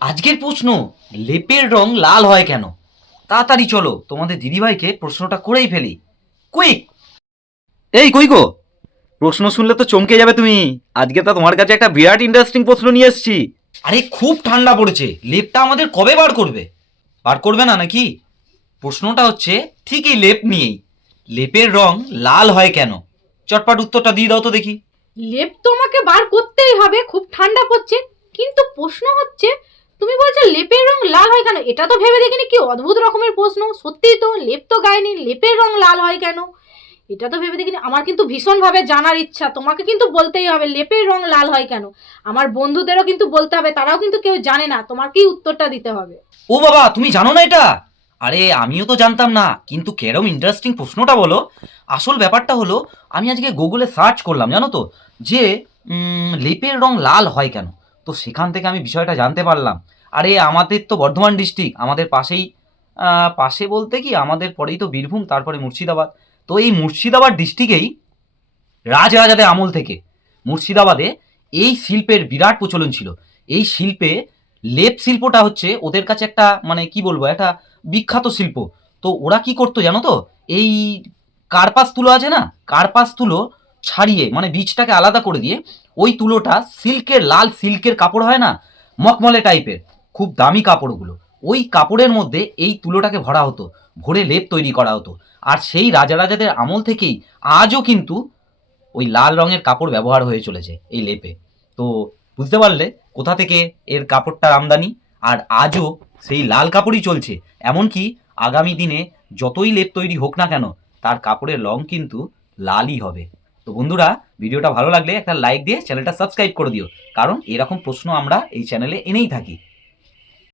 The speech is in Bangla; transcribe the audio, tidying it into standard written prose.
আজকের প্রশ্ন, লেপের রং লাল হয় কেন? তাড়াতাড়ি চলো তোমাদের দিদিভাইকে প্রশ্নটা করেই ফেলি। কুইক! এই কই গো, প্রশ্ন শুনলে তো চমকে যাবে তুমি। আজকে তো তোমার কাছে একটা বিরাট ইন্টারেস্টিং প্রশ্ন নিয়ে এসেছি। আরে খুব ঠান্ডা পড়েছে, লেপটা আমাদের কবে বার করবে? বার করবে না নাকি? প্রশ্নটা হচ্ছে ঠিক এই লেপ নিয়েই। লেপের রং লাল হয় কেন? চটপট উত্তরটা দিয়ে দাও তো দেখি। লেপ তোমাকে বার করতেই হবে, খুব ঠান্ডা পড়ছে। কিন্তু প্রশ্ন হচ্ছে, তুমি বলছো লেপের রং লাল হয় কেন? এটা তো ভেবে দেখিনি, কি অদ্ভুত রকমের প্রশ্ন। সত্যিই তো লেপ তো গায়নি, লেপের রং লাল হয় কেন? এটা তো ভেবে দেখিনি। আমার কিন্তু ভীষণভাবে জানার ইচ্ছা, তোমাকে কিন্তু বলতেই হবে লেপের রং লাল হয় কেন। আমার বন্ধুদেরও কিন্তু বলতে হবে, তারাও কিন্তু কেউ জানে না, তোমাকেই উত্তরটা দিতে হবে। ও বাবা, তুমি জানো না এটা? আরে আমিও তো জানতাম না, কিন্তু কেরম ইন্টারেস্টিং প্রশ্নটা বলো। আসল ব্যাপারটা হলো, আমি আজকে গুগলে সার্চ করলাম জানো তো, যে লেপের রং লাল হয় কেন। তো সেখান থেকে আমি বিষয়টা জানতে পারলাম। আরে আমাদের তো বর্ধমান ডিস্ট্রিক্ট, আমাদের পাশেই, পাশে বলতে কি আমাদের পরেই তো বীরভূম, তারপরে মুর্শিদাবাদ। তো এই মুর্শিদাবাদ ডিস্ট্রিক্টেই রাজরাজাদের আমল থেকে মুর্শিদাবাদে এই শিল্পের বিরাট প্রচলন ছিল। এই শিল্পে লেপ শিল্পটা হচ্ছে ওদের কাছে একটা, মানে কি বলবো, একটা বিখ্যাত শিল্প। তো ওরা কি করতো জানো তো, এই কার্পাস তুলো আছে না, কার্পাস তুলো ছাড়িয়ে, মানে বীজটাকে আলাদা করে দিয়ে ওই তুলোটা সিল্কের, লাল সিল্কের কাপড় হয় না, মখমলে টাইপের, খুব দামি কাপড়গুলো, ওই কাপড়ের মধ্যে এই তুলোটাকে ভরা হতো, ভরে লেপ তৈরি করা হতো। আর সেই রাজারাজাদের আমল থেকেই আজও কিন্তু ওই লাল রঙের কাপড় ব্যবহার হয়ে চলেছে এই লেপে। তো বুঝতে পারলে কোথা থেকে এর কাপড়টার আমদানি। আর আজও সেই লাল কাপড়ই চলছে। এমনকি আগামী দিনে যতই লেপ তৈরি হোক না কেন, তার কাপড়ের রং কিন্তু লালই হবে। তো বন্ধুরা, ভিডিওটা ভালো লাগলে একটা লাইক দিয়ে চ্যানেলটা সাবস্ক্রাইব করে দিও, কারণ এরকম প্রশ্ন আমরা এই চ্যানেলে এনেই থাকি।